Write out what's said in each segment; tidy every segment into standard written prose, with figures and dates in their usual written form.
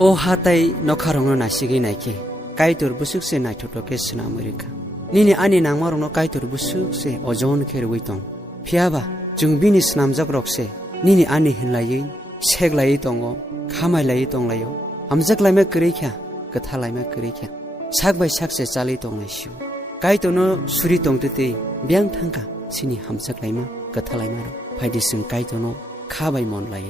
O hatai nokharong na sige naike kaitor busuk se naithoto ke sna amerika nini ani nangmarong no kaitor busuk se ojon kherwi tong phiaba jungbini snamjak rok se nini ani hinlai seglai tongo khamai lai tonglayo amjak laime kreikha kathalaime kreikha sakbai sakse chali tonglaisu kaitono suri tongtete byang thangka sini hamjak laima kathalaima ro phaidising kaitono khabai mon lai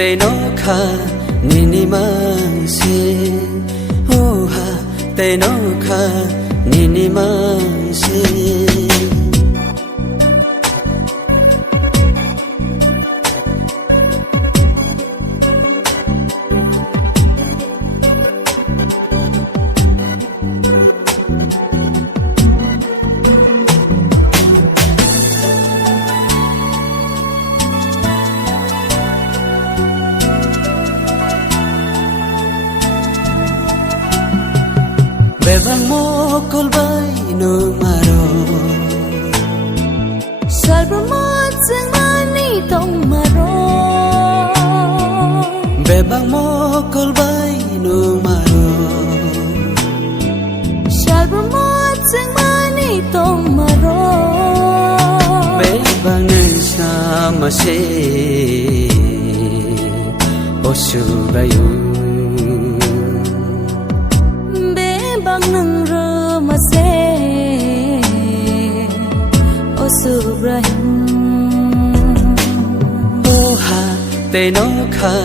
Tenokha nini mangse oha tenokha nini mangse Bebang mokol bay no maro Salbamot sang mani tong maro Bebang mokol bay no maro Salbamot sang mani tong maro Bebang nang sama se Osubayo nang rumase osubrahim oha tenokha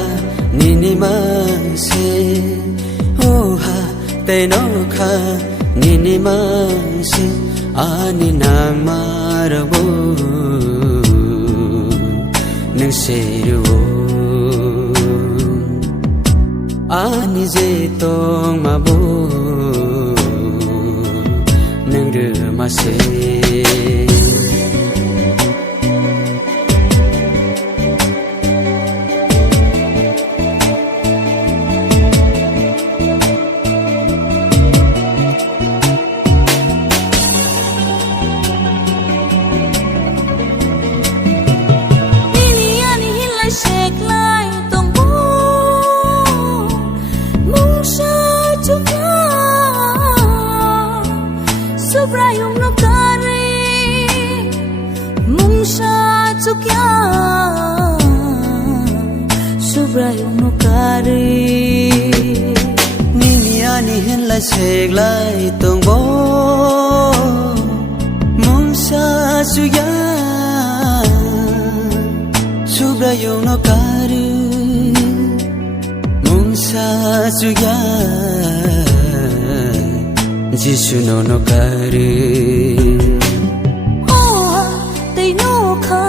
nini mangse oha tenokha nini mangse ani nang marabo nang seru ani je tong mabo Masih Subrayong no kari mungsha chukya Subrayong no kari Nini ani hen la seglai tongbo mungsha chukya Subrayong no kari mungsha chukya Jisu no kari oha tenokha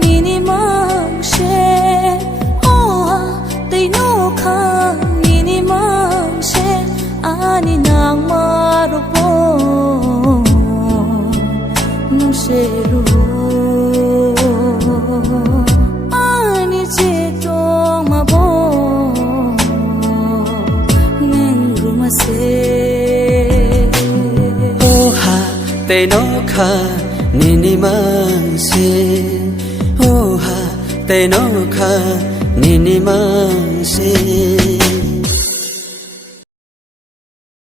nini mangse oha tenokha nini mangse ani nang marupo nung seru ani jetong mabo neng rumase Tenokha nini mangse oha tenokha nini mangse